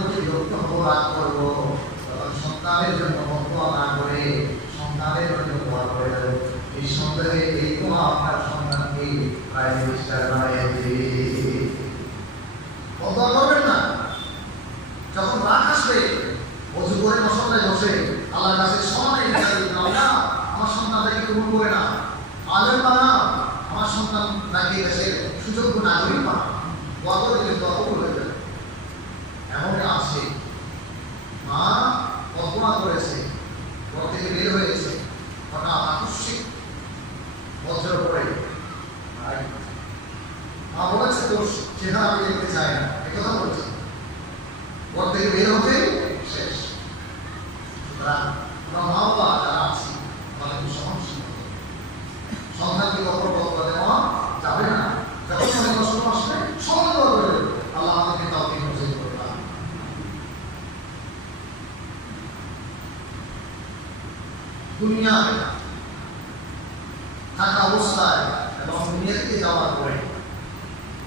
প্রতি বিরক্ত হবো, রাগ করবো, তখন সন্তানের জন্য বদুয়া না করে সন্তানের জন্য দোয়া করে দেব। নিঃসন্দেহে এই দোয়া আপনার সন্তানকে প্রায় পরিষ্কার বানিয়ে দেবে। বদুয়া করবেন না। যখন রাগ আসবে অজু করে মশলায় বসে আল্লাহর কাছে সমানে আল্লাহ আমার সন্তানটাকে কবুল করে না, আলেম বানা, আমার সন্তান নাকি দেশের সুযোগ্য নাগরিক বানা, দোয়া করে দিলে দোয়া কবুল হয়ে যাবে। এমন আছে মা বদুয়া করেছে, ঘর থেকে বের হয়েছে, হঠাৎ আকস্মিক বজ্র পড়ে মা বলেছে তোর চেহারা আমি দেখতে চাই না, এই কথা বলছে। ঘর থেকে বের হতে শেষ। সুতরাং আমরা মা বাবা যারা আছি আমাদের সহনশীল সন্তানকে কখনো বদলা দেওয়া যাবে না। যখন অনেক কষ্ট আসবে সমাধান করে দেবে। আল্লাহ আমাদেরকে তাওফিক নসিব করুন। দুনিয়ায় থাকা অবস্থায় এবং দুনিয়া থেকে যাওয়ার পরে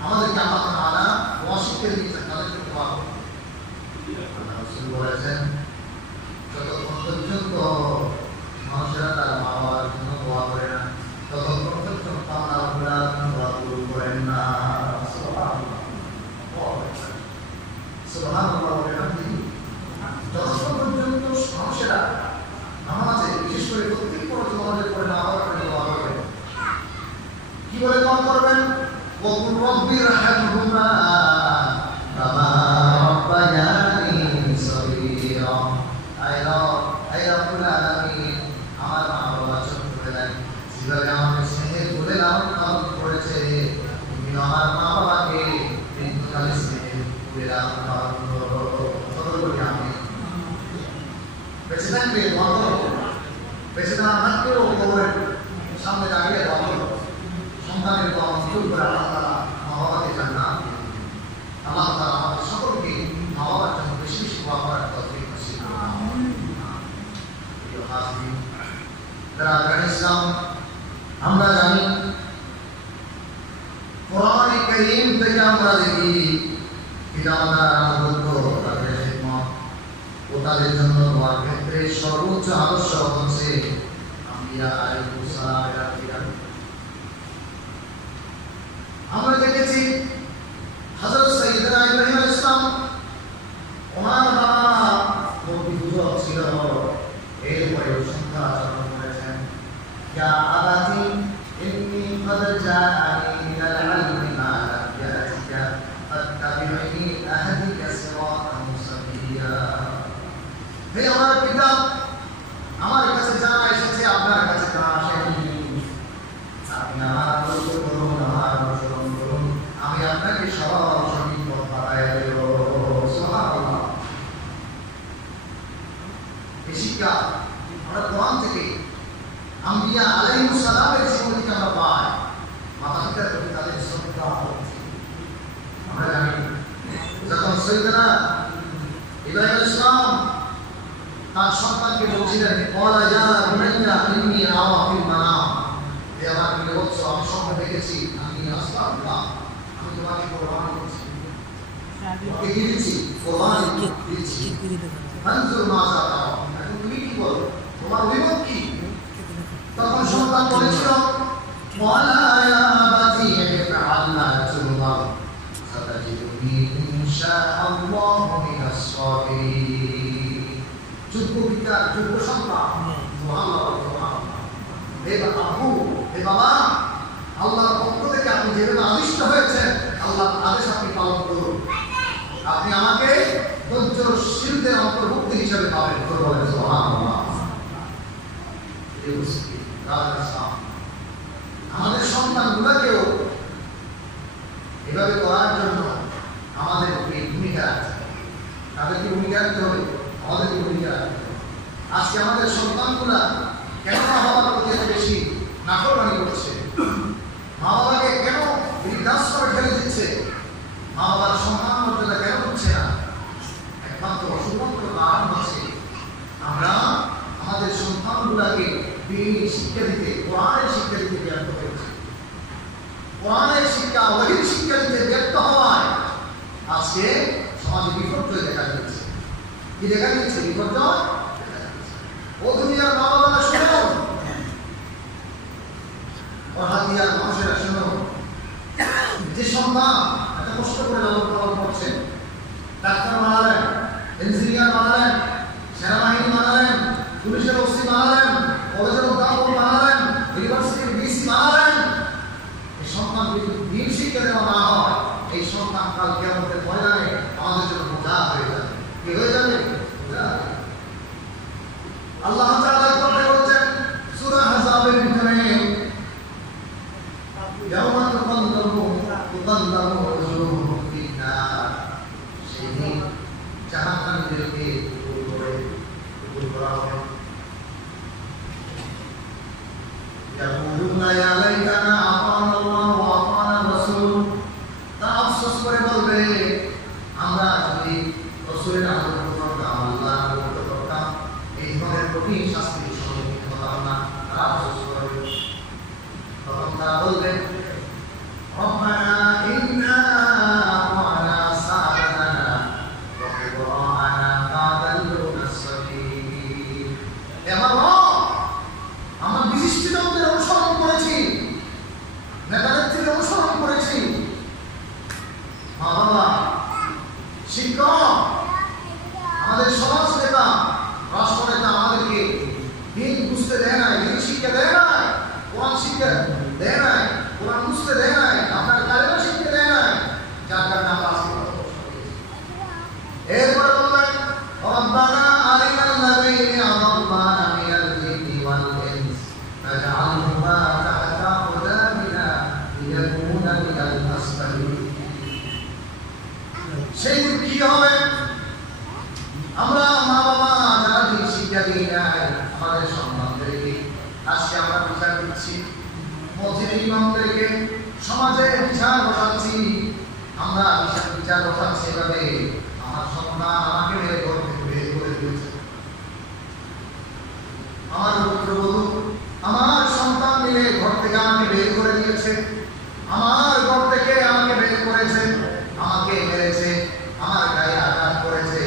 আমাদেরকে আল্লাহ তাআলা দোয়া শিখিয়ে দিয়েছেন, তাদেরকে দোয়া করতে। আল্লাহ রাসূল বলেছেন যতক্ষণ পর্যন্ত মানুষেরা তার মা বাবার জন্য দোয়া করে না ততক্ষণ পর্যন্ত আল্লাহ রাব্বুল আলামিন দোয়া কবুল করেন না। সুবহানাল্লাহ। যতক্ষণ পর্যন্ত মানুষেরা নামাজে, বিশেষ করে প্রত্যেক পড়া নামাজের পরে মা বাবার জন্য দোয়া করবেন। কি বলে দোয়া করবেন? ওয়াকুল রাব্বির হামহুমা কামা রাব্বায়ানি সগীরা। আয় রাব্বুল আলামিন, আমার মা বাবা ছোট করে দেন, যেভাবে আমাকে স্নেহের কোলে লালন পালন করেছে, তুমি আমার মা বাবাকে মৃত্যুকালে স্নেহের কোলে লালন পালন করো। সকল বলি আমি বেঁচে থাকবে দোয়া করো, বেঁচে না থাকলেও কবরের সামনে দাঁড়িয়ে দোয়া করো। সন্তানের দোয়া মঞ্জুর করে আল্লাহ তাআলা মা বাবাকে জান্নাত দিবেন। আল্লাহ তাআলা আমাদের সকলকে মা বাবার জন্য বেশি বেশি দোয়া করার তৌফিক নসিব করুন। ইসলাম আমরা জানি, কোরআনে কারীম থেকে আমরা দেখি পিতামাতার আনুগত্য, তাদের খিদমত ও তাদের জন্য দোয়ার ক্ষেত্রে সর্বোচ্চ আদর্শ হচ্ছে আম্বিয়া আলাইহিস সালাম। আমরা দেখেছি হযরত সাইয়েদনা ইব্রাহিম আলাইহিস সালাম, ওনার বাবা নবী বুজুর্গ ছিল, এরপরে সংখ্যা আচরণ করেছেন। ইয়া আবাতি ইন্নী ক্বাদ জাআনি মিনাল ইলমি মা লাম ইয়াতিকা ফাত্তাবি'নি আহদিকা সিরাতান মুস্তাকিয়া। হে আমার পিতা, আমার কাছে জানা এসেছে, আপনার কাছে জানা আসেনি। আপনি আমার আদর্শ করুন, আমার অনুসরণ করুন, আমি আপনাকে সরল সঠিক পথ বাতায় দেব। সুবহানাল্লাহ। এই শিক্ষা আমরা কোরআন থেকে আম্বিয়া আলাইহিস সালামের জীবন থেকে আমরা পাই। মাতা পিতার প্রতি তাদের শ্রদ্ধা হচ্ছে। আমরা জানি যখন সাইয়েদনা ইব্রাহিম আলাইহিস সালাম তার সন্তানকে বলছিলেন, ক্বালা ইয়া বুনাইয়া ইন্নী আরা ফিল মানাম, হে আমার প্রিয় বৎস, আমি স্বপ্নে দেখেছি, আমি আস্তাগফিরুল্লাহ, আমি তোমাকে কোরবানি করছি। ওকে কি দিচ্ছি? কোরবানি দিচ্ছি। আনজুর মাযা তারা, এখন তুমি কি বলো, তোমার অভিমত কি? তখন সন্তান বলেছিল, ক্বালা ইয়া আবাতি ইফআল মা তু'মার সাতাজিদুনি ইনশাআল্লাহু মিনাস সাবিরিন। যোগ্য পিতা, যোগ্য সন্তান, সুবহানাল্লাহ। হে আব্বু, হে বাবা, আল্লাহর পক্ষ থেকে আপনি যেভাবে আদিষ্ট হয়েছেন, আল্লাহর আদেশ আপনি পালন করুন। আপনি আমাকে ধৈর্যশীলদের অন্তর্ভুক্ত হিসেবে পাবেন। বলেন সুবহানাল্লাহ। আমাদের সন্তানগুলোকেও এভাবে করার জন্য আমাদের ভূমিকা আছে। তাদেরকে ভূমিকা রাখতে হবে, আমাদেরকে ভূমিকা রাখতে হবে। আজকে আমাদের সন্তানগুলা কেন মা বাবার প্রতি এত বেশি নাফরমানি করছে? মা বাবাকে কেন বৃদ্ধাশ্রমে ঠেলে দিচ্ছে? মা বাবার সম্মান মর্যাদা কেন হচ্ছে না? একমাত্র শুধুমাত্র কারণ হচ্ছে আমরা আমাদের সন্তানগুলাকে দ্বীনি শিক্ষা দিতে, কোরআনের শিক্ষা দিতে ব্যর্থ হয়েছি। কোরআনের শিক্ষা, ওহীর শিক্ষা দিতে ব্যর্থ হওয়ায় আজকে সমাজে বিপর্যয় দেখা যাচ্ছে। কি দেখা দিচ্ছে? বিপর্যয়। ও দুনিয়ার মা বাবারা শুনো, অহাদিয়ার মানুষেরা শুনো, যে সন্তান এত কষ্ট করে লালন পালন করছে, ডাক্তার বানালেন, ইঞ্জিনিয়ার বানালেন, সেনাবাহিনী বানালেন, পুলিশের ওসি বানালেন, কলেজের অধ্যাপক বানালেন, ইউনিভার্সিটির ভিসি বানালেন, এই সন্তান যদি দিন শিক্ষা দেওয়া না হয়, এই সন্তান কাল কিয়ামতের ময়দানে আমাদের জন্য বোঝা হয়ে যাবে। কি হয়ে যাবে? বোঝা। আল্লাহ তাআলা কোরআনে বলেছেন সূরা আহজাবের ভিতরে, ইয়াওমা তুকাল্লামু ওয়াজুহুহুম ফিন-নার, সেদিন জাহান্নামীদেরকে দূর করা হবে। ইয়াকুলুনা ইয়া লাইতানা আতানা আল্লাহু ওয়া আতানা রাসূল, তারা আফসোস করে বলবে, আমরা যদি রাসূলের আনুগত্য করতাম, আল্লাহর আনুগত্য করতাম, এই ধরনের কঠিন শাস্তির সম্মুখীন হতাম না। তারা আফসোস করবে। তখন তারা বলবে, রব্বানা ইন্না আতা'না সাদাতানা ওয়া কুবরা'ানা ফাদাল্লুনা as-সাবিল। হে আমার রব, আমরা বিশিষ্টজনদের অনুসরণ করেছি, নেতানেত্রীর অনুসরণ করেছি, মা বাবা, শিক্ষক, আমাদের সমাজ নেতা, রাষ্ট্র নেতা আমাদেরকে দিন বুঝতে দেয় নাই, দিন শিক্ষা দেয় নাই, কোরআন শিক্ষা দেয় নাই, কোরআন বুঝতে দেয় নাই, আপনার কালেমা শিক্ষা দেয় নাই, যার কারণে আমরা আজকে কত কষ্ট পেয়েছি। এরপরে বললেন, রব্বানা আরিনাল্লাযীনা আযাল্লানা মিনাল জিন্নি ওয়াল ইনস ফাজআলহুমা তাহতা আকদামিনা লিয়াকুনা মিনাল আসফালিন। সেই দিন কি হবে? আমরা মা বাবা যারা দিন শিক্ষা দিই নাই, আমাদের সন্তানদেরকে আজকে আমরা বিচার দিচ্ছি, মসজিদের ইমামদেরকে সমাজে বিচার বসাচ্ছি, আমরা বিচার বসাচ্ছি এভাবে, আমার সন্তান আমাকে ঘর থেকে বের করে দিয়েছে, আমার পুত্রবধূ আমার সন্তান মিলে ঘর থেকে আমাকে বের করে দিয়েছে, আমার ঘর থেকে আমাকে বের করেছে, আমাকে মেরেছে, আমার গায়ে আঘাত করেছে।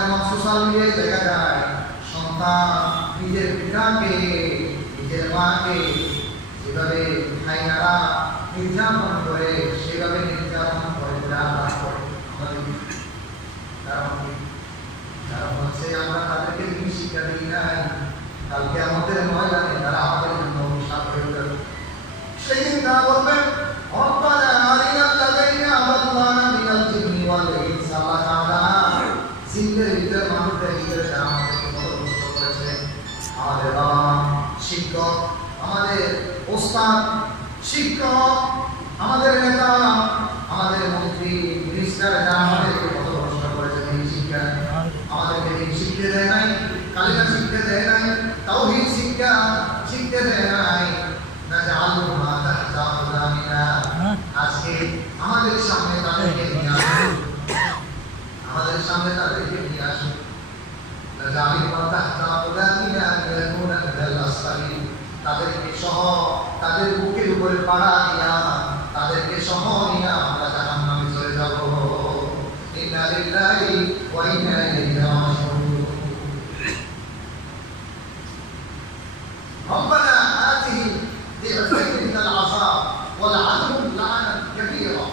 এমন সোশ্যাল মিডিয়ায় দেখা যায় সন্তান নিজের পিতাকে, নিজের মাকে যেভাবে ভাইয়ারা নির্যাতন করে, সেভাবে নির্যাতন করে, কারণ হচ্ছে আমরা তাদেরকে দিন শিক্ষা দিই নাই, কালকে আমাদের ময়দানে তারা আমাদের জন্য অভিশাপ হয়ে যাবে। সেই দিন তারা বলবেন, রব্বানা আরিনাল্লাযীনা আযাল্লানা মিনাল জিন্নি ওয়াল ইনস। আল্লাহ তাআলা জিনদের ভিতরে, মানুষদের ভিতরে যারা আমাদেরকে কষ্ট করেছে, আমাদের বাবা মা, শিক্ষক, আমাদের ওস্তাদ, শিক্ষক, আমাদের নেতা, আমাদের মন্ত্রী, মিনিস্টার, যারা আমাদেরকে কত কষ্ট করেছে, এই শিক্ষা আমাদেরকে এই শিখতে দেয় নাই, কালিমা শিখতে দেয় নাই, তাওহীদ শিক্ষা শিখতে দেয় নাই, নাজআলুহা তাহতা আকদামিনা। আজকে আমাদের সামনে তাদেরকে নিয়ে আসুন, আমাদের সামনে তাদেরকে নিয়ে আসুন, নাজআলুহা তাহতা আকদামিনা লিয়াকুনা মিনাল আসফালিন। তাদেরকে সহ তাদের বুকের উপরে পাড়া দিয়া, তাদেরকে সহ নিয়ে আমরা জাহান্নামে চলে যাব। ইন্না লিল্লাহি ওয়া ইন্না ইলাইহি রাজিউন। রব্বানা আতিহিম ضعفين من العذاب ولعنهم لعنا كبيرا।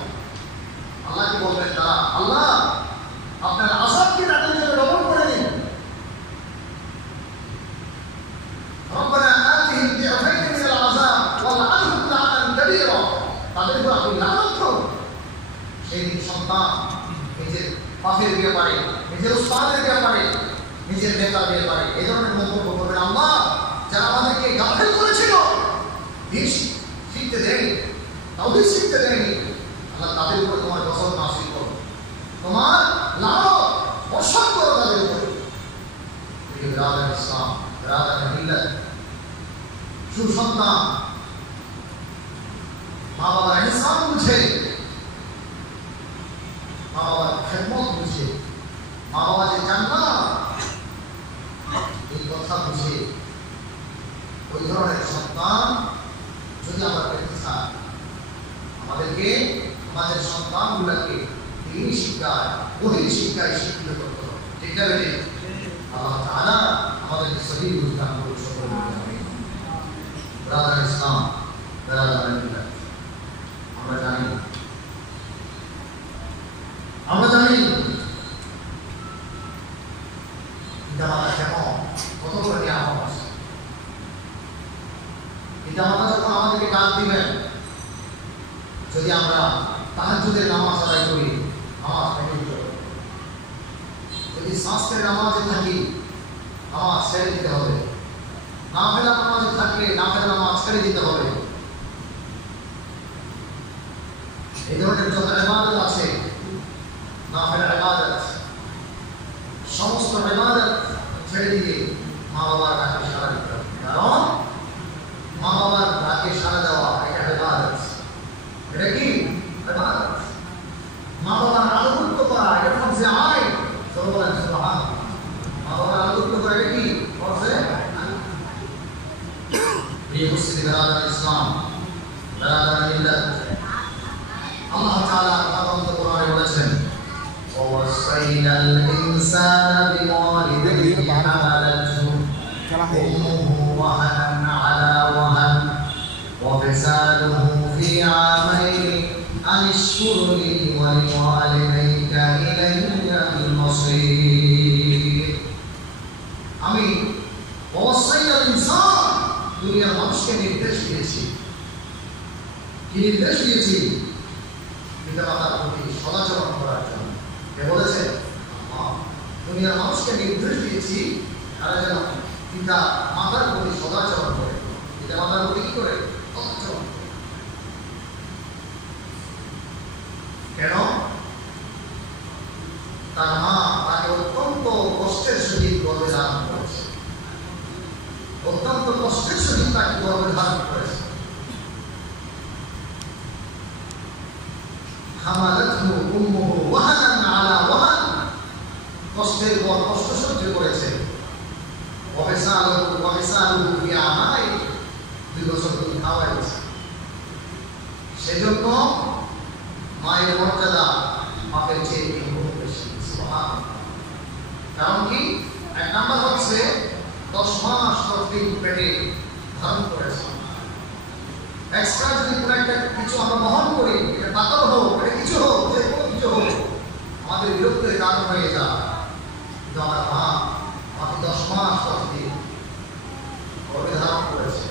আল্লাহ কি বলবেন? তারা, আল্লাহ আপনার আযাবকে তাদের জন্য ডবল করে দিন। রব্বানা আতিহিম ضعفين من العذاب ولعنهم لعنا كبيرا। তাদের উপর আপনি লানত করুন। সেই দিন সন্তান নিজের বাপের ব্যাপারে, নিজের উস্তাদের ব্যাপারে, নিজের নেতার ব্যাপারে এই ধরনের মন্তব্য করবেন, আল্লাহ যারা আমাদেরকে গাফেল করেছিল, দিন শিখতে দেয়নি, তাওহীদ শিখতে দেয়নি, আল্লাহ তাদের উপর তোমার গজব নাযিল করো, তোমার লানত বর্ষণ করো তাদের উপরে। ইরাদান ইসলাম, ইরাদান মিল্লাত, সুসন্তান মা বাবার ইহসান বুঝে, মা বাবার খেদমত বুঝে, মা বাবা যে জান্নাত এই কথা বুঝে, ওই ধরনের সন্তান যদি আমরা পেতে চাই, আমাদেরকে আমাদের সন্তানগুলোকে দিনই শিক্ষা শিক্ষায় ওহির শিক্ষায় শিক্ষিত করতে হবে। ঠিক না বেটি? আল্লাহ তাআলা আমাদেরকে সহি বুঝদান করুন সকলে। ব্রাদার ইসলাম, ব্রাদার মিল্লাত, আমরা জানি পিতামাতা কেমন কত করে নিয়ামত আছে। পিতামাতা যখন আমাদেরকে ডাক দিবেন, যদি আমরা তাহাজ্জুদের নামাজ আদায় করি, নামাজ ভেঙে দিতে হবে। যদি শাস্ত্রের নামাজে থাকি, নামাজ ছেড়ে দিতে হবে। নাফিলা নামাজে থাকলে নাফিলা নামাজ ছেড়ে দিতে হবে। এই ধরনের যত ইবাদত আছে, নাফিলা ইবাদত, সমস্ত ইবাদত ছেড়ে দিয়ে মা বাবার ডাকে সাড়া দিতে হবে। কারণ মা বাবার ডাকে সাড়া দেওয়া এটা ইবাদত। এটা কি ইবাদত? মা বাবার আনুগত্য করা এটা ফরজে আইন। সুবহানাল্লাহ। মা বাবার আনুগত্য করা এটা কি ফরজে আইন। প্রিয় মুসলিম ব্রাদার ইসলাম, ব্রাদার মিল্লাত, আল্লাহ তাআলা পবিত্র কোরআনে বলেছেন, وَوَصَّيْنَا الْإِنسَانَ بِوَالِدَيْهِ حَمَلَتْهُ أُمُّهُ وَهَنًا عَلَى وَهَنٍ وَفِصَالُهُ فِي عَامَيْنِ أَنِ اشْكُرْ لِي وَلِوَالِدَيْكَ إِلَيَّ الْمَصِيرُ। আমি وَوَصَّيْنَا الْإِنسَانَ দুনিয়ার মানুষকে নির্দেশ দিয়েছি। কি নির্দেশ দিয়েছি? পিতামাতার প্রতি সদাচরণ করার জন্য। কে বলেছেন? দুনিয়ার মানুষকে নির্দেশ দিয়েছি তারা যেন পিতা মাতার প্রতি সদাচরণ করে, পিতা মাতার প্রতি কি করে? সদাচরণ করে। কেন? তার মা তাকে অত্যন্ত কষ্টের সহিত গর্ভে ধারণ করেছে, অত্যন্ত কষ্টের সহিত তাকে গর্ভে ধারণ করেছে। হামালাতহু উম্মুহু ওয়াহানান আলা ওয়াহান, কষ্টের পর কষ্ট সহ্য করেছে। ওয়াবিসালুহু ফি আমাই, 2 বছর ধরে খাওয়াইছে। সেজন্য মায়ের মর্যাদা বাপের চেয়ে বহু বেশি। সুবহানাল্লাহ। কারণ কি? এক নাম্বার হচ্ছে 10 মাস 10 দিন পেটে ধারণ করেছে। এক্সট্রা যদি কোনো একটা কিছু আমরা বহন করি, এটা পাতল হোক, এটা কিছু হোক, যে কোনো কিছু হোক, আমাদের বিরক্তের কারণ হয়ে যায়। কিন্তু আমার মা আমাকে 10 মাস 10 দিন গর্ভে ধারণ করেছে।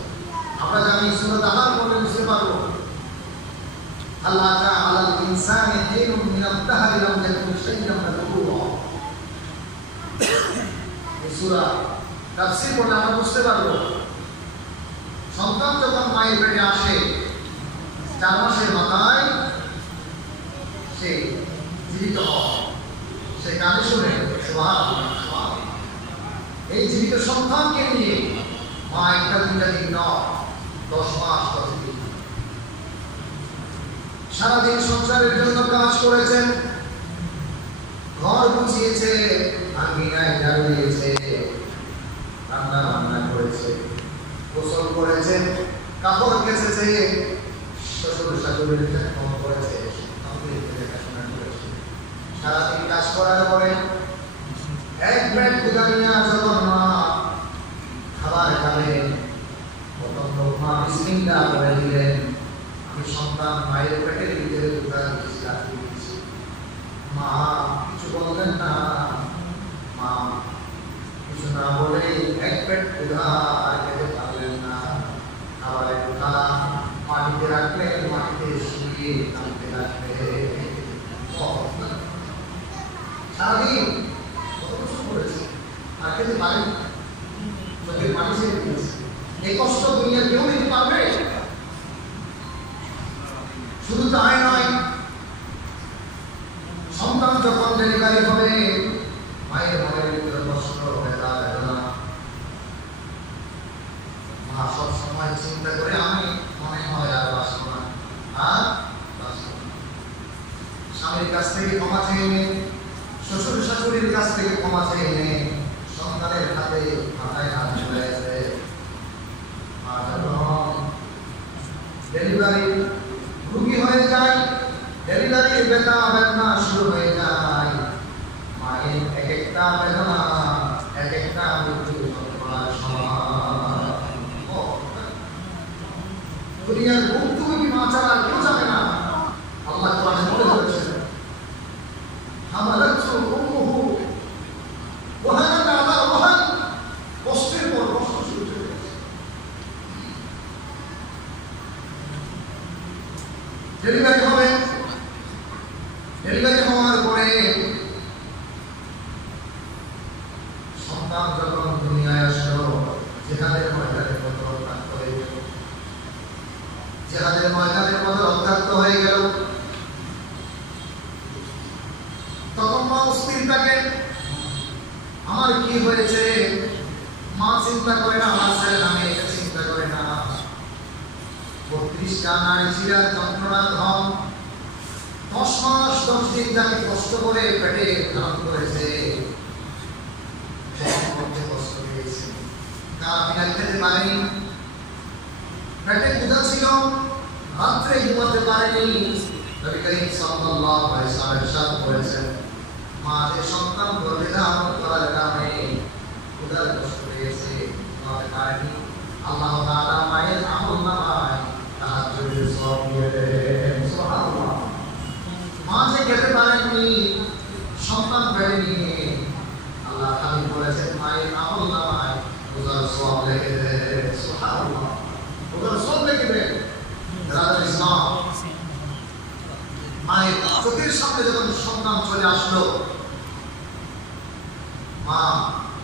আমরা জানি সূরা আনাম পড়লে বুঝতে পারবো, আল্লাহ তাআলা আলাল ইনসানি হিনুন মিনাত দাহরি লাম ইয়াকুন শাইআন মাযকুরা। এই সূরা তাফসীর পড়লে আমরা বুঝতে পারবো, সন্তান যখন মায়ের পেটে আসে 4 মাসের মাথায় সে জীবিত হয়, সে কানে শুনে। সুবহানাল্লাহ। এই জীবিত সন্তানকে নিয়ে মা একটা দুইটা দিন নয়, 10 মাস 10 দিন সারাদিন সংসারের জন্য কাজ করেছেন, ঘর গুছিয়েছে, আঙ্গিনায় ঝাড়ু দিয়েছে, রান্না বান্না করেছে, গোসল করেছে, কাপড় কেচেছে, শ্বশুর শাশুড়ির যত্ন করেছে, দেখাশোনা করেছে। সারাদিন কাজ করার পরে এক প্লেট বিরিয়ানি যখন মা খাবার খাবেন, প্রথম মা বিসমিল্লাহ বলে দিলেন। আমি সন্তান মায়ের পেটের ভিতরে দিয়েছি। মা কিছু বললেন না, মা কিছু না বলে এক পেট ক্ষুধা আর খেতে পারলেন না। খাবারের ক্ষুধা মাটিতে রাখলেন, মাটিতে শুয়ে কাঁদতে লাগলেন। সারাদিন কত কষ্ট করেছে, আর খেতে পারেন, চোখের পানি ছেড়ে দিয়েছে। এই কষ্ট দুনিয়ার কেউ নিতে পারবে? শুধু তাই নয়, সন্তান যখন ডেলিভারি হবে মায়ের মনের ভিতরে কষ্ট ব্যথা বেদনা। মা সব সময় চিন্তা করে আমি মনে হয় আর বাঁচব না, আর বাঁচব না। স্বামীর কাছ থেকে ক্ষমা চেয়ে নে, শ্বশুর শাশুড়ির কাছ থেকে ক্ষমা চেয়ে নে, সন্তানের হাতে মাথায় হাত ঝুলাইছে। মা যখন ডেলিভারি রুগী হয়ে যায়, ডেলিভারির ব্যথা বেদনা শুরু হয়ে যায়, একটা বেদনা, এক একটা মৃত্যু যন্ত্রণার সমান। দুনিয়ার বুক তুমি কি মা ছাড়া কেউ যাবে না। আল্লাহ কোরআনে বলে দিয়েছেন, হামালাতহু উম্মুহু ওয়াহানান আলা ওয়াহান, কষ্টের পর কষ্ট শুরু হয়ে গেছে। ডেলিভারি হবে, ডেলিভারি হওয়ার পরে সন্তান যখন দুনিয়ায় আসলো, জিহাদের ময়দানে কত রক্তাক্ত হয়ে গেল, জিহাদের ময়দানে কত রক্তাক্ত হয়ে গেল। তখন মা অস্থির থাকে, আমার কি হয়েছে। মা চিন্তা করে না আমার ছেলে নামে, এটা চিন্তা করে না। 32টা নারী শিরার যন্ত্রণার ধন, 10 মাস 10 দিন যাকে কষ্ট করে পেটে ধারণ করেছে, কষ্ট পেয়েছে, তারা খেতে পারেনি, পেটে ক্ষুধা ছিল, রাত্রে ঘুমাতে পারেনি। নবী করিম সাল্লাল্লাহু আলাইহি ওয়াসাল্লাম ইরশাদ করেছেন, মা যে সন্তান গর্ভে ধারণ করার কারণে ক্ষুধার কষ্ট পেয়েছে, ঘুমাতে পারেনি, আল্লাহ তাআলা মায়ের আমলনামায় তাহাজ্জুদের সওয়াব দিয়ে দেন। সুবহানাল্লাহ। মা যে খেতে পারেননি, সন্তান পেটে নিয়ে, আল্লাহ হাবিব বলেছেন মায়ের আমলনামায় রোজার সওয়াব লিখে দেন। সুবহানাল্লাহ। রোজার সওয়াব লিখে দেন। রাজা ইসলাম মায়ের চোখের সামনে যখন সন্তান চলে আসলো, মা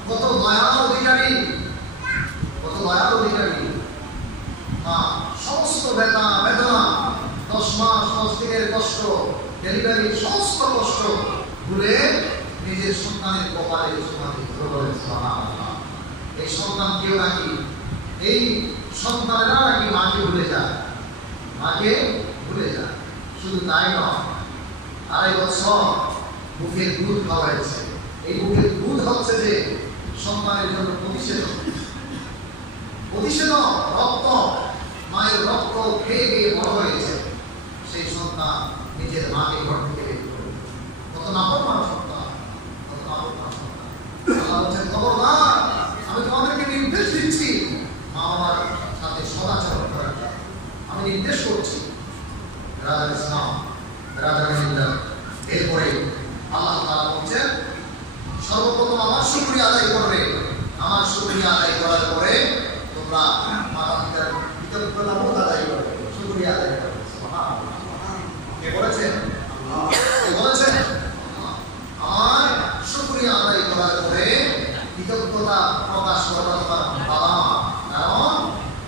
কত দয়ার অধিকারী, কত দয়ার অধিকারী। মা সমস্ত বেদনা, 10 মাস 10 দিনের কষ্ট, ডেলিভারির সমস্ত কষ্ট ভুলে নিজের সন্তানের কপালে চুমা দিতে বলেছে। এই সন্তান কেউ নাকি, এই সন্তানেরা নাকি মাকে ভুলে যায়, মাকে ভুলে যায়। শুধু তাই নয়, 2.5 বছর বুকের দুধ খাওয়াইছে। এই বুকের দুধ হচ্ছে যে সন্তানের জন্য প্রতিষেধক, প্রতিষেধক রক্ত। মায়ের রক্ত খেয়ে খেয়ে বড় হয়েছে সেই সন্তান, নিজের মাকে ঘর থেকে বের করে। কত নাফরমান সন্তান, কত নাফরমান সন্তান। আল্লাহ বলছেন, খবরদার, আমি তোমাদেরকে নির্দেশ দিচ্ছি মা বাবার সাথে সদাচরণ করার জন্য আমি নির্দেশ করছি। রাজা ইসলাম, রাজা মিল্লাত। এরপরে আল্লাহ তাআলা বলছেন, সর্বপ্রথম আমার শুকরিয়া আদায় করবে। আমার শুকরিয়া আদায় করার পরে তোমরা মাতা পিতার কৃতজ্ঞতাবোধ আদায় করবে, শুকরিয়া আদায় করবে। সুবহানাল্লাহ। কে বলেছেন? আল্লাহ। কে বলেছেন? আমার শুকরিয়া আদায় করার পরে কৃতজ্ঞতা প্রকাশ করবে তোমার বাবা মা। কারণ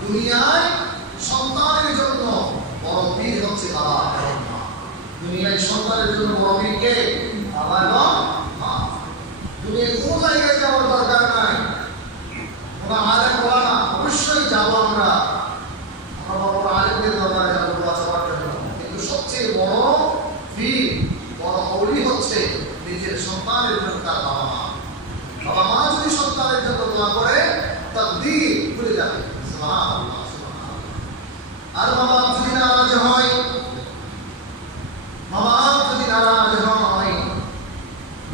দুনিয়ায় সন্তানের জন্য বড় বীর হচ্ছে বাবা এবং মা। দুনিয়ায় সন্তানের জন্য বড় বীর কে? বাবা এবং মা। দুনিয়ায় কোনো জায়গায় যাওয়ার দরকার নাই, কোনো আলেম বলা না, অবশ্যই যাবো আমরা বড় আলেমদের দরবারে যাবো দোয়া চাওয়ার জন্য। কিন্তু সবচেয়ে বড় বীর, বড় অলি হচ্ছে নিজের সন্তানের জন্য তার বাবা মা। বাবা মা যদি সন্তানের জন্য দোয়া করে, তাকদীর খুলে যাবে। সুবহানাল্লাহ। আর বাবা যদি নারাজ হয়, বাবা যদি নারাজ হয়,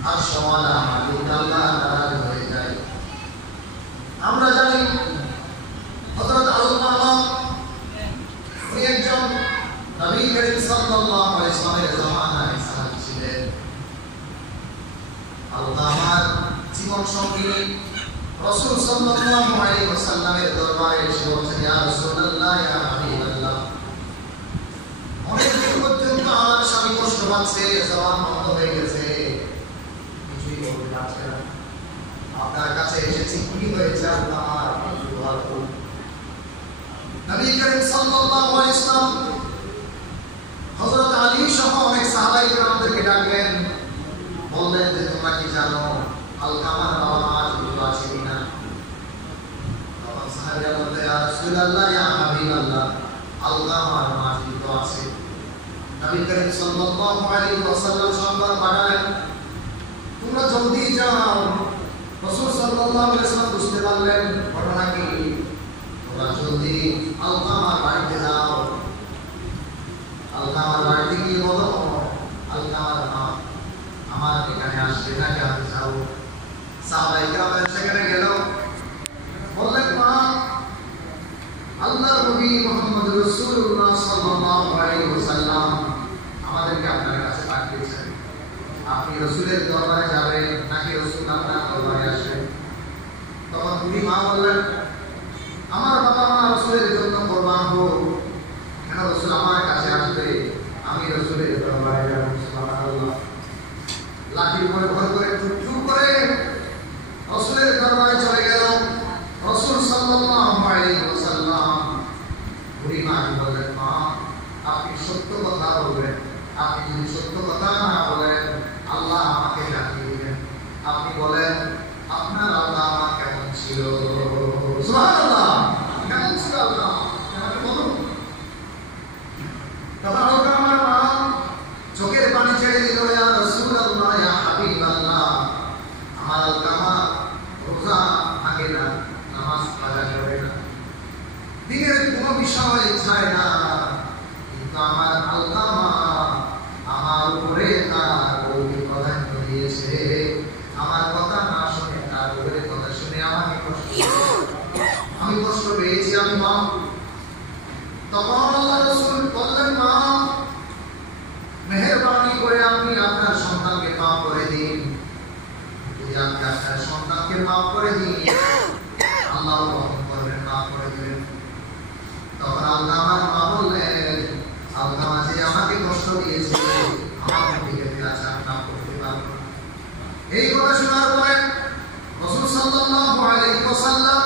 আর সমাজা আল্লাহ নারাজ হয়ে যায়। আমরা জানি হযরত আল্লামা উনি একজন নবী করিম সাল্লাল্লাহু আলাইহি ওয়াসাল্লামের জামানায় সাহাবী ছিলেন। আল্লামার জীবন সঙ্গী রাসূল সাল্লাল্লাহু আলাইহি ওয়াসাল্লামের দরবারে এসে বলছেন, ইয়া রাসূলুল্লাহ, ইয়া হাবিবাল্লাহ, অনেকদিন পর্যন্ত আমার স্বামী কষ্ট পাচ্ছে, জবান বন্ধ হয়ে গেছে, কিছুই বলতে পারছে না। আপনার কাছে এসেছি, কি হয়েছে আল্লাহ আমার একটু দোয়া করুন। নবী করিম সাল্লাল্লাহু আলাইহি ওয়াসাল্লাম হযরত আলী সহ অনেক সাহাবায়ে কেরামদেরকে ডাকলেন, বললেন যে তোমরা কি জানো আলকামার বাবা মা জীবিত আছে কিনা? তখন সাহাবীরা বললেন, ইয়া রাসূলুল্লাহ, ইয়া হাবিবাল্লাহ, আলকামার মা জীবিত আছে। নবী করিম সাল্লাল্লাহু আলাইহি ওয়াসাল্লাম সংবাদ পাঠালেন, তোমরা জলদি যাও। রাসূল সাল্লাল্লাহু আলাইহি ওয়াসাল্লাম বুঝতে পারলেন ঘটনা কি, তোমরা জলদি আলকামার বাড়িতে যাও। আলকামার বাড়িতে গিয়ে বলো, আলকামার মা আমার এখানে আসবে, এখানে আমি যাবো। সাহাবায়ে কেরাম সেখানে গেল, বললেন মা আল্লাহর নবী মুহাম্মদ রাসূলুল্লাহ সাল্লাল্লাহু আলাইহি ওয়াসাল্লাম আমাদেরকে আপনার কাছে পাঠিয়েছেন, আপনি রাসূলের দরবারে যাবেন নাকি রাসূল আপনার দরবারে আসবেন? তখন বুড়ি মা বললেন, আমার বাবা মা রাসূলের জন্য কুরবান হোক, কেন রাসূল আমার কাছে আসবে, আমি রাসূলের দরবারে যাব। সুবহানাল্লাহ। লাঠির উপরে ভর করে চুপ করে রাসূলের দরবারে চলে গেল। রাসূল সাল্লাল্লাহু আলাইহি ওয়াসাল্লাম বুড়ি মা বললেন, মা আপনি সত্য কথা বলবেন, আপনি যদি সত্য কথা না বলেন আল্লাহ আমাকে জানিয়ে দিবেন। আপনি বলেন আপনার আল্লাহ কেমন ছিল? সুবহানাল্লাহ। কেমন ছিল আল্লাহ আমাকে বলুন। তখন আমার মা চোখের পানি ছেড়ে দিল, ইয়া রাসূলুল্লাহ, ইয়া হাবিবাল্লাহ, আমার আল্লামা রোজা ভাঙে না, নামাজ কাজা করে না, দিনের কোনো বিষয় চায় না, কিন্তু আমার আল্লামা আমার উপরে তার বউকে প্রাধান্য দিয়েছে, আমার কথা না শুনে তার উপরে কথা শুনে আমাকে আমি কষ্ট পেয়েছি, আমি মা। তখন আল্লাহ রাসূল বললেন, মা মেহেরবানি করে আপনি আপনার সন্তানকে মাফ করে দিন, যদি আপনি আপনার সন্তানকে মাফ করে দিন আল্লাহ রহম করবেন, মাফ করে দিবেন। তখন আল্লাহ আমার মা বললেন, আল্লাহ যে আমাকে কষ্ট দিয়েছে আমাকে দিকে দিয়েছে, আমি মাফ করতে পারবো না। এই কথা শোনার পরে রাসূল সাল্লাল্লাহু আলাইহি ওয়াসাল্লাম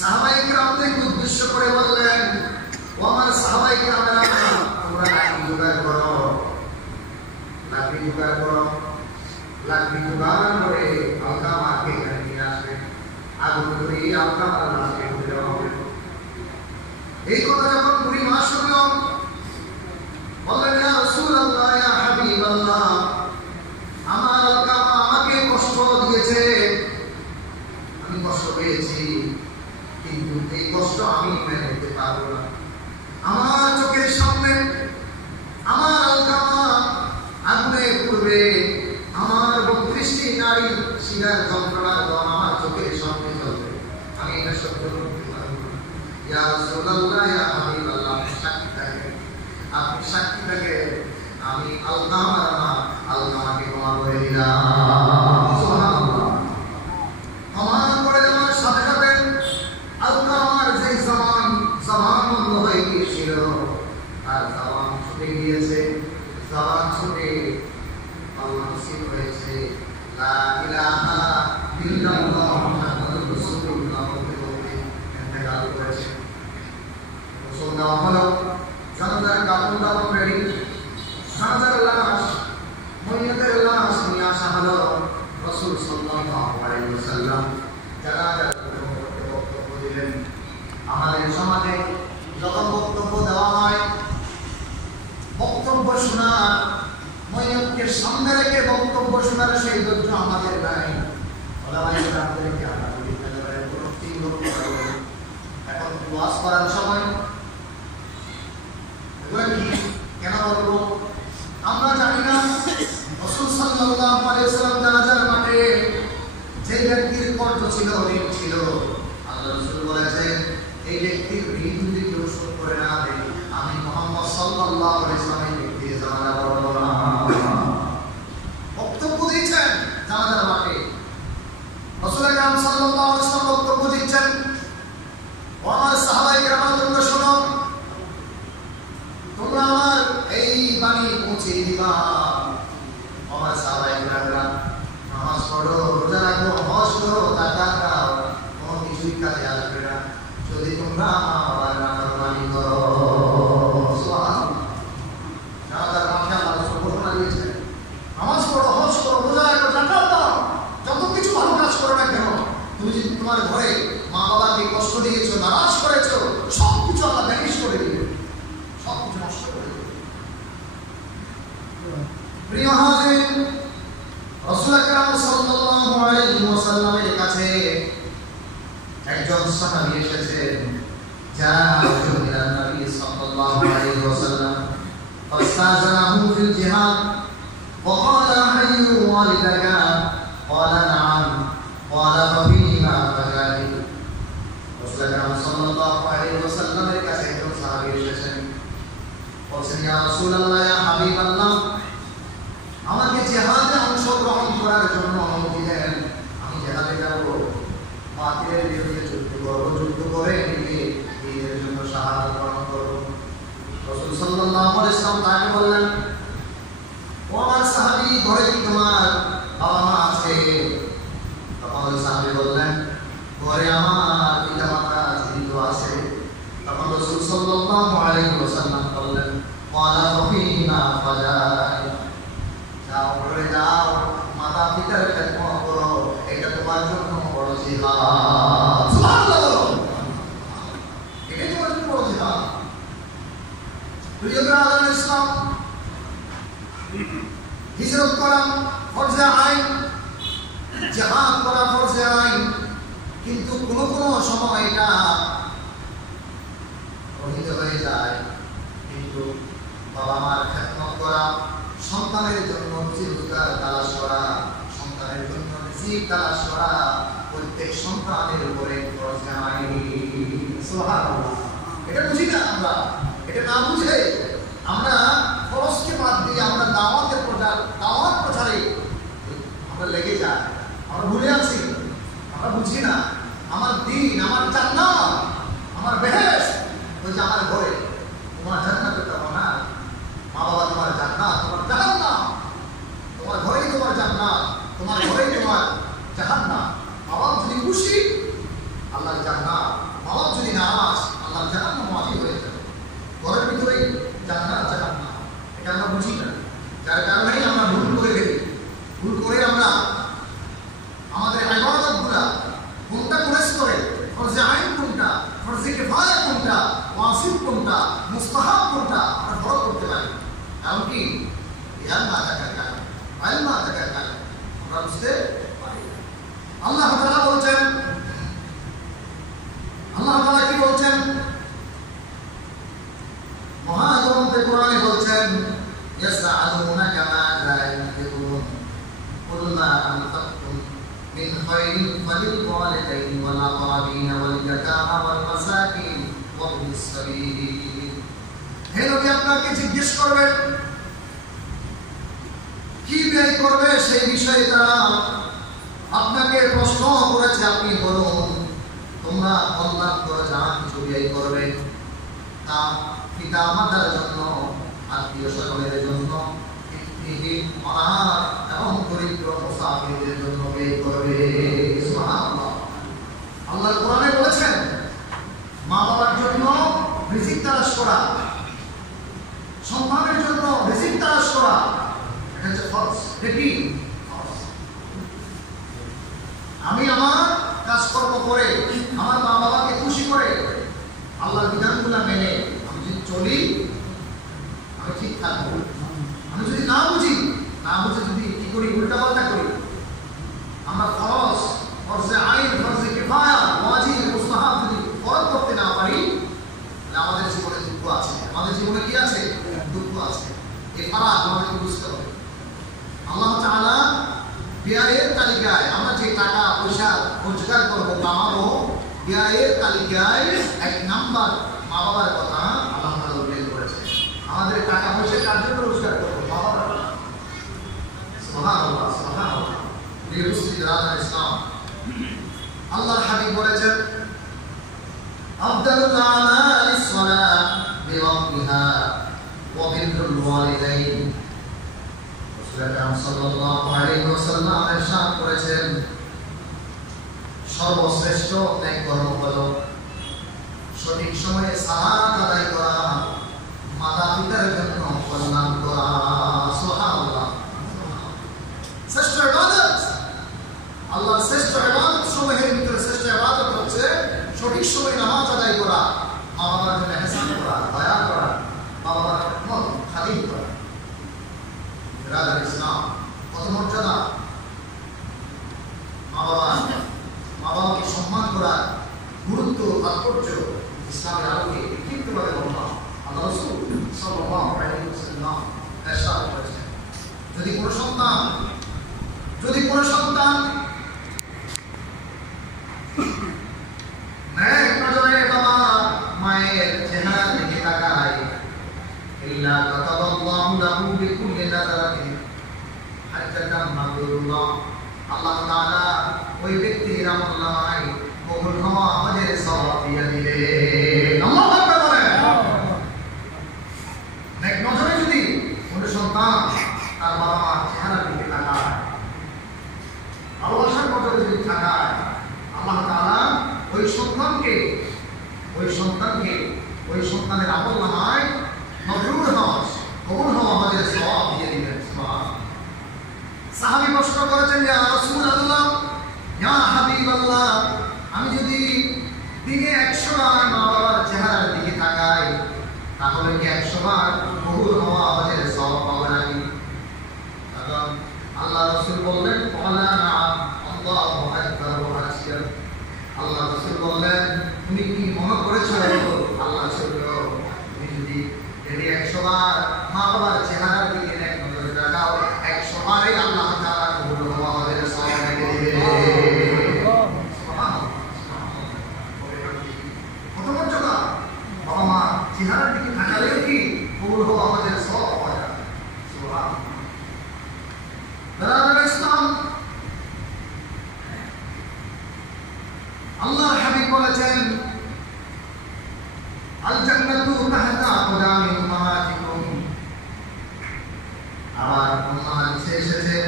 সাহাবায়ে কেরামদেরকে উদ্দেশ্য করে বললেন, ও আমার সাহাবায়ে কেরামেরা, তোমরা লাকড়ি জোগাড় করো, লাকড়ি জোগাড় করো, লাকড়ি জোগাড় করে আলকামাকে এখানে নিয়ে আসবে, আগুন ধরে আলকামার লাশকে ঢেলে দেওয়া হবে। এই কথা যখন বুড়ি মা শুনল, বললেন, ইয়া রাসূলুল্লাহ, ইয়া হাবিবাল্লাহ, আমার আলকামা আমাকে কষ্ট দিয়েছে, আমি কষ্ট পেয়েছি, কিন্তু এই কষ্ট আমি মেনে নিতে পারবো না। আমার চোখের সামনে আমার আলকামা আগুনে পুড়বে, আমার 32টি নারী শিরার যন্ত্রণার দম আমার চোখের সামনে চলবে, আমি এটা সহ্য করতে পারবো না। ইয়া রাসূলুল্লাহ, ইয়া হাবিবাল্লাহ, সাক্ষী থাকেন, আপনি সাক্ষী থাকেন, আমি আলকামাকে ক্ষমা করে দিলাম। সুবহানাল্লাহ। ক্ষমা করে দেওয়ার সাথে সাথে আলকামার যে জবান বন্ধ হয়ে গিয়েছিল আর জবান ছুটে গিয়েছে, জবান ছুটে আল্লাহ নসিব হয়েছে, লা ইলাহা ইল্লাল্লাহ মুহাম্মাদুর রাসূলুল্লাহ বলতে বলতে ইন্তেকাল করেছে। গোসল দেওয়া হলো, জানাজার কাপড় দাপড় রেডি, জানাজার লাশ, ময়িতের লাশ নিয়ে আসা হলো। রাসূল সাল্লাল্লাহু আলাইহি ওয়াসাল্লাম জানাজার বক্তব্য দিলেন। আমাদের সমাজে যখন বক্তব্য দেওয়া হয়, বক্তব্য শোনার, ময়িতকে সামনে রেখে বক্তব্য শোনার সেই ধৈর্য আমাদের নাই। ওলামায়ে-কেরামদেরকে আমরা বলি, একেবারে কোনো তীব্র কথা বলি। এখন ওয়াজ করার সময় এগুলো কি কেন বলবো আমরা জানি না। রাসূল সাল্লাল্লাহু আলাইহি ওয়াসাল্লাম জানাজার মাঠে যে ব্যক্তির কণ্ঠ ছিল, ঋণ ছিল, আল্লাহ রাসূল বলেছেন, এই ব্যক্তির ঋণ যদি কেউ শোধ করে না দেয়, আমি মুহাম্মদ সাল্লাল্লাহু আলাইহি ওয়াসাল্লাম এই ব্যক্তির জানাজা পড়ব না। বক্তব্য দিচ্ছেন জানাজার মাঠে, রাসূল আকরাম সাল্লাল্লাহু আলাইহি ওয়াসাল্লাম বক্তব্য দিচ্ছেন, ও আমার সাহাবায়ে কেরাম, তোমরা শোনো, তোমরা আমার এই বাণী পৌঁছে দিবা। আমার সাহাবায়ে কেরামরা নামাজ পড়ো, রোজা রাখো, হজ করো, যাকাত দাও, কোনো কিছুই কাজে আসবে না যদি তোমরা আমার নাফরমানি করো। সুবহানাল্লাহ। জানাজার মাঠে আল্লাহ রাসূল ঘোষণা দিয়েছেন, নামাজ পড়ো, হজ করো, রোজা রাখো, যাকাত দাও, যত কিছু ভালো কাজ করো না কেন, তুমি যদি তোমার ঘরে মা বাবাকে কষ্ট দিয়েছো, নারাজ করেছো, সব কিছু আল্লাহ ভ্যানিশ করে দিবে, সব কিছু নষ্ট করে দিবে। প্রিয় হাজির, রাসূল আকরাম সাল্লাল্লাহু আলাইহি ওয়াসাল্লামের কাছে একজন সাহাবী এসেছেন, জাআ ইলা নবী সাল্লাল্লাহু আলাইহি ওয়াসাল্লাম ফাস্তাযানাহু ফিল জিহাদ ওয়া ক্বালা হাইয়ু ওয়ালিদাকা ক্বালা নাআম ইয়া রাসূলুল্লাহ, ইয়া হাবিবাল্লাহ, আমাকে জিহাদে অংশগ্রহণ করার জন্য অনুমতি দেন। আমি জিহাদে যাব, বাতিলের বিরুদ্ধে যুদ্ধ করব, যুদ্ধ করে নিজে দ্বীনের জন্য শাহাদাত বরণ করব। রাসূল সাল্লাল্লাহু আলাইহি ওয়াসাল্লাম তাকে বললেন, ও আমার সাহাবী, ঘরে কি তোমার বাবা মা আছে? তখন ওই সাহাবী বললেন, ঘরে আমার পিতা মাতা জীবিত আছে। তখন রাসূল সাল্লাল্লাহু আলাইহি ওয়াসাল্লাম বললেন, ক্বালা ফাফিনা ফাজাই, যাও ঘরে যাও, মাতা পিতার খেদমত করো, এটা তোমার জন্য বড় জিহাদ। সুবহানাল্লাহ, এটা তোমার জন্য বড় জিহাদ। প্রিয় ব্রাদার ইসলাম, হিজরত করা ফরজে আইন, জিহাদ করা ফরজে আইন, কিন্তু কোনো কোনো সময় এটা রহিত হয়ে যায়। কিন্তু বাবা মার খেদমত করা, সন্তানের জন্য রোজগার তালাশ করা, সন্তানের জন্য রিজিক তালাশ করা প্রত্যেক সন্তানের উপরে ফরজে আইন। সুবহানাল্লাহ, এটা বুঝি না আমরা, এটা না বুঝে আমরা ফরজকে বাদ দিয়ে আমরা দাওয়াত প্রচারে আমরা লেগে যাই। আমরা ভুলে আছি, আমরা বুঝি না আমার দিন, আমার জান্নাত, আমার বেহেশত ওই যে আমার ঘরে। তোমার জান্নাতের কথা না, মা বাবা তোমার জান্নাত, তোমার জাহান্নাম। তোমার ঘরেই তোমার জান্নাত, তোমার ঘরেই তোমার জাহান্নাম। মা বাবা যদি খুশি, আল্লাহর জান্নাত, মা বাবা যদি নারাজ, আল্লাহর জাহান্নাম মাফি হয়ে যাবে। ঘরের ভিতরেই জান্নাত জাহান্নাম, এটা আমরা বুঝি না। যার কারণেই আমরা ভুল করে ফেলি। ভুল করে আমরা আমাদের ইবাদতগুলা কোনটা কোরেস করে, ফরজে আইন কোনটা, ফরজে কিফায়া কোনটা, ওয়াজিব কোনটা, মুস্তাহাব কোনটা, আমরা ফরক করতে পারি। এমনকি জ্ঞান না থাকার কারণে, আইন না থাকার কারণে আমরা বুঝতে পারি। আল্লাহ তাআলা বলছেন, আল্লাহ তাআলা কি বলছেন? মহাগ্রন্থে কোরআনে বলছেন, ইয়াসআলুনাকা মাযা ইউনফিকুন কুল মা আনফাকতুম মিন খায়রিন ফালিল ওয়ালিদাইনি ওয়াল আকরাবিন ওয়াল ইয়াতামা ওয়াল মাসাকিন ওয়া ইবনিস সাবিল। হে নবী, আপনাকে জিজ্ঞেস করবেন কি ব্যয় করবে, সেই বিষয়ে তারা আপনাকে প্রশ্ন করেছে। আপনি বলুন, তোমরা কল্যাণ করে যা কিছু ব্যয় করবে তা পিতা মাতার জন্য, আত্মীয় স্বজনের জন্য, অনাথ এবং দরিদ্র মুসাফিরদের জন্য ব্যয় করবে। সুবহানাল্লাহ, আল্লাহ কোরআনে বলেছেন মা বাবার জন্য রিজিক তালাশ করা, সন্তানের জন্য রিজিক তালাশ করা, এটা হচ্ছে ফরজ। দেখি আমি আমার কাজকর্ম করে আমার মা বাবাকে খুশি করে আল্লাহর বিধানগুলো মেনে আমি যদি চলি, আমি ঠিক থাকবো। আমি যদি না বুঝে যদি কি করি, উল্টাপাল্টা করি, আমরা ফরজ, ফরজে আইন, ফরজে কিফায়া, ওয়াজিব, মুস্তাহাব যদি ফরজ করতে না পারি, তাহলে আমাদের জীবনে দুঃখ আছে। আমাদের জীবনে কি আছে? দুঃখ আছে। এই ফারাক আমাদেরকে বুঝতে হবে। আল্লাহ তাআলা ব্যয়ের তালিকায়, আমরা যে টাকা পয়সা রোজগার করবো, কামাবো, ব্যয়ের তালিকায় 1 নাম্বার মা বাবার কথা আল্লাহ তাআলা উল্লেখ করেছে। আমাদের টাকা পয়সা কার জন্য রোজগার করবো? মা বাবার। সুবহানাল্লাহ, সুবহানাল্লাহ। প্রিয় মুসলিম রাজা ইসলাম, আল্লাহর হাবিব বলেছেন, আফদালুল আমালিস সালাত বিওয়াক্তিহা ওয়া বিররুল ওয়ালিদাইন। রাসূল সাল্লাল্লাহু আলাইহি ওয়াসাল্লাম ইরশাদ করেছেন, সর্বশ্রেষ্ঠ নেক কর্ম হলো সঠিক সময়ে সালাত আদায় করা, মাতা পিতার জন্য কল্যাণ করা। সুবহানাল্লাহ, শ্রেষ্ঠ ইবাদত, আল্লাহর শ্রেষ্ঠ ইবাদত সমূহের ভিতরে শ্রেষ্ঠ ইবাদত হচ্ছে সঠিক সময়ে নামাজ আদায় করা, মা বাবার জন্য ইহসান করা, দয়া করা, মা বাবার খেদমত খাদিম করা। রাজার ইসলাম কত মর্যাদা! মা বাবাকে সম্মান করার গুরুত্ব, তাৎপর্য ইসলামের আলোকে বিক্ষিপ্তভাবে বর্ণনা আল্লাহ রাসূল সাল্লাল্লাহু আলাইহি ওয়াসাল্লাম রাসূলুল্লাহ আল্লাহ তাআলা ওই ব্যক্তির আমলনামায় কবুল হওয়া হজের সওয়াব দিয়ে দিলেন। আল্লাহু আকবার বলেন। এক নজরে যদি কোন সন্তান তার বাবা মার চেহারার দিকে তাকায়, ভালোবাসার নজরে যদি তাকায়, আল্লাহ তাআলা ওই সন্তানের আমলনামায় মাবরুর হজ, কবুল হওয়া হজের সওয়াব দিয়ে দিবেন। সুবহানাল্লাহ। সাহাবী প্রশ্ন করেছেন, ইয়া রাসূলুল্লাহ, ইয়া হাবিবাল্লাহ, আমি যদি দিনে 100 বার মা বাবার চেহারার দিকে তাকাই, তাহলে কি 100 বার কবুল হওয়া হজের সওয়াব পাবো নাকি? তখন আল্লাহ রাসূল বললেন, ক্বালা নাআম, আল্লাহু আকবার ওয়া আসিয়া। আল্লাহ রাসূল বললেন, তুমি কি মনে করেছো আল্লাহ ছিল, তুমি যদি 100 বার মা বাবার চেহারার দিকে এক নজরে তাকাও, 100 বারই আল্লাহ তাআলা কবুল হওয়া হজের সওয়াব দিয়ে দিবেন। সুবহানাল্লাহ। কত মর্যাদা! বাবা মা চেহারার দিকে তাকালেও কি কবুল হওয়া হজের সওয়াব পাওয়া যায়। সুবহানাল্লাহ। দারার ইসলাম, আল্লাহ হাবিব বলেছেন, আল জান্নাতু তাহতা আকদামি উম্মাহাতিকুম। আবার অন্য হাদিসে এসেছে,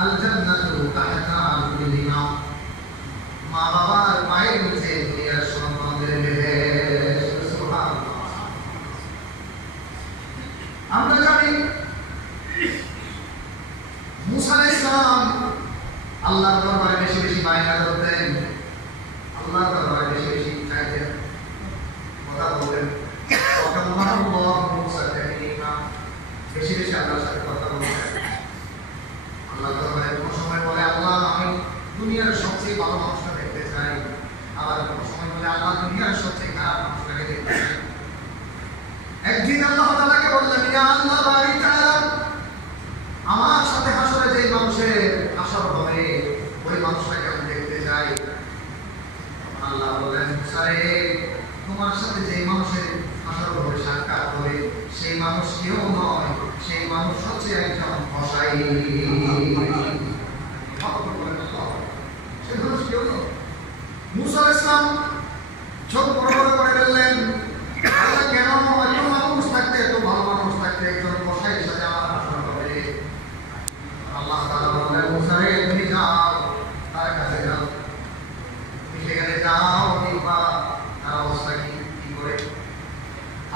আল জান্নাতু তাহতা আরজুলিহিমা। মা বাবার পায়ের নিচে দুনিয়ার সন্তানদের বেহেশত। সুবহানাল্লাহ। আমরা জানি মুসা আলাইহিস সালাম আল্লাহর দরবারে বেশি বেশি বায়না করতেন, আল্লাহর দরবারে বেশি বেশি চাইতেন, কথা বলতেন। বেশি বেশি আল্লাহর সাথে কথা বলতেন। আল্লাহর দরবারে কোনো সময় বলে, আল্লাহ আমি দুনিয়ার সবচেয়ে ভালো মানুষটা দেখতে চাই, আবার কোনো সময় বলে, আল্লাহ দুনিয়ার সবচেয়ে খারাপ মানুষটাকে দেখতে চাই। একদিন আল্লাহ তাআলাকে বললেন, ইয়া আল্লাহ বারি তাআলা, আমার সাথে হাসরে যেই মানুষের হাসর হবে ওই মানুষটাকে আমি দেখতে চাই। আল্লাহ বললেন, মুসা রে, তোমার সাথে যেই মানুষের হাসর হবে, সাক্ষাৎ হবে, সেই মানুষ কেউ নয়, সেই মানুষ হচ্ছে একজন কসাই। সেই মানুষ কেউ নয়। মুসা আলাইহিস সালাম চোখ বড় বড় করে বললেন, আল্লাহ কেন এত মানুষ থাকতে, এত ভালো মানুষ থাকতে একজন কসাইয়ের সাথে আমার হাসর হবে? আল্লাহ তাআলা বললেন, মুসা রে, তুমি যাও, তার কাছে যাও, তুমি সেখানে যাও, দেখবা তার অবস্থা কি করে।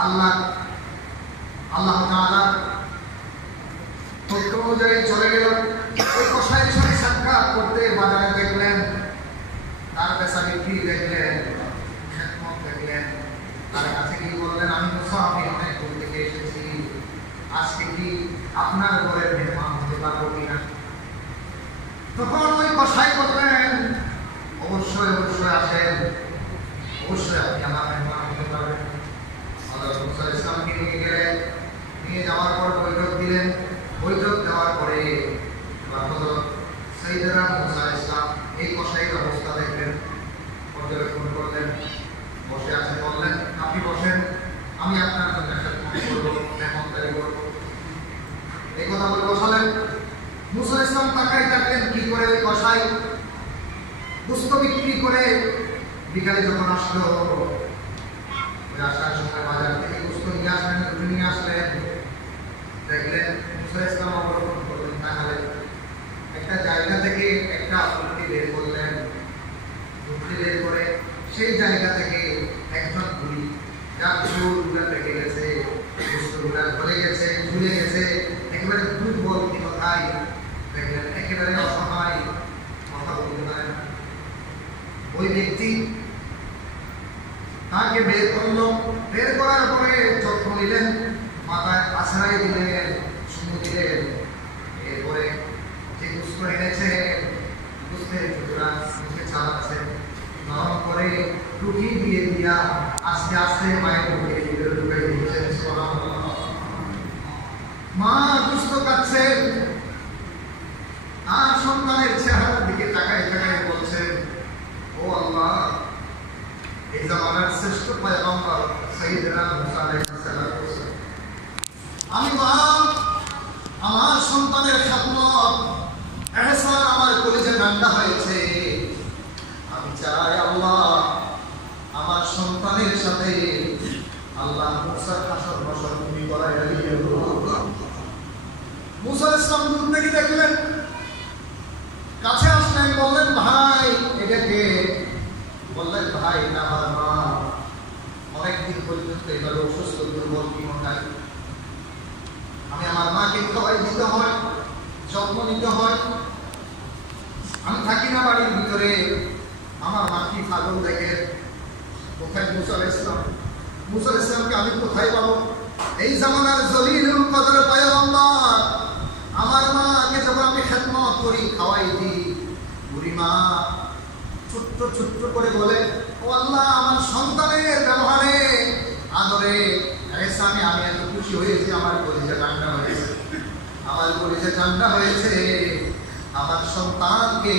আল্লাহ তাআলা তথ্য অনুযায়ী চলে গেল। ওই কসাইয়ের সাথে সাক্ষাৎ করতে বাজারে দেখলেন, তার পেশা বিক্রি দেখলেন, খেদমত দেখলেন। তার কাছে গিয়ে বললেন, আমি মুসা, আমি অনেক দূর থেকে এসেছি, আজকে কি আপনার ঘরের মেহমান হতে পারবো কিনা? তখন ওই কসাই বললেন, অবশ্যই অবশ্যই আসেন, অবশ্যই আপনি আমার মেহমান হতে পারবেন। হযরত মুসা আলাইহিস সালামকে নিয়ে গেলেন, নিয়ে যাওয়ার পর বৈঠক দিলেন। বৈঠক দেওয়ার পরে হযরত সাইয়েদনা মুসা আলাইহিস সালাম এই কসাইয়ের অবস্থা দেখলেন, পর্যবেক্ষণ করলেন, বসে আছেন। বললেন, আপনি বসেন, আমি আপনার জন্য একটা করবো, মেহমানদারি করবো। এই কথা বলে বসালেন। মুসা আলাইহিস সালাম তাকাই থাকলেন কি করে ওই কসাই গোশত বিক্রি করে বিকালে যখন আসলো, আসার সময় বাজার থেকে গোশত নিয়ে আসলেন, দেখলেন মুসা আলাইহিস সালাম অবলম্বন করলেন, তাকালেন। একটা জায়গা থেকে একটা উটনি বের করলেন, উটনি বের করে সেই জায়গা থেকে একজন বুড়ি, যার চুলগুলো পেকে গেছে, গোশতগুলো গলে গেছে, ঝুলে গেছে, একেবারে দুর্বল কোথায়, দেখলেন একেবারে অসহায়, কথা বলতে পারে না। ওই ব্যক্তি তাকে বের করলো, বের করার পরে যত্ন নিলেন, মাথায় আশ্রয় দিলেন, চুমু দিলেন। এরপরে যে গোশত এনেছে, গোশতের টুকরা মুখে চালাচ্ছেন, নরম করে টুকি দিয়ে দিয়া আস্তে আস্তে মায়ের মুখে ঢুকাই দিয়েছেন। মা গোশত খাচ্ছেন, আর সন্তানের চেহারার দিকে তাকায় তাকায় বলছেন, ও আল্লাহ, এই জামানার শ্রেষ্ঠ পয়গম্বর সাইয়েদনা মুসা আলাইহিস সালাম, আমি মা আমার সন্তানের খেদমত ঠান্ডা হয়েছে। আমি চাই আল্লাহ আমার সন্তানের সাথে আল্লাহ মুসার হাসর বসর তুমি করাইয়া দিও। মুসা ইসলাম দূর থেকে দেখলেন, কাছে আসলেন, বললেন ভাই এটা কে? বললেন ভাই না আমার মা, অনেকদিন পর্যন্ত এভাবে অসুস্থ দুর্বল কিমতাই, আমি আমার মাকে খাওয়াই দিতে হয়, যত্ন নিতে হয়, আমি থাকি না বাড়ির ভিতরে, আমার মা কি পাগল দেখে। কোথায় মুসা ইসলাম? মুসা ইসলামকে আমি কোথায় পাবো? এই জামানার জলিলুল কদর পয়গম্বর, আমার মাকে যখন আমি খেদমত করি, খাওয়াই দিই, বুড়ি মা ছোট্ট ছোট্ট করে বলে, ও আল্লাহ আমার সন্তানের ব্যবহারে আদরে এহসানে আমি এত খুশি হয়েছি, আমার কলিজা ঠান্ডা হয়েছে, আমার কলিজা ঠান্ডা হয়েছে। আমার সন্তানকে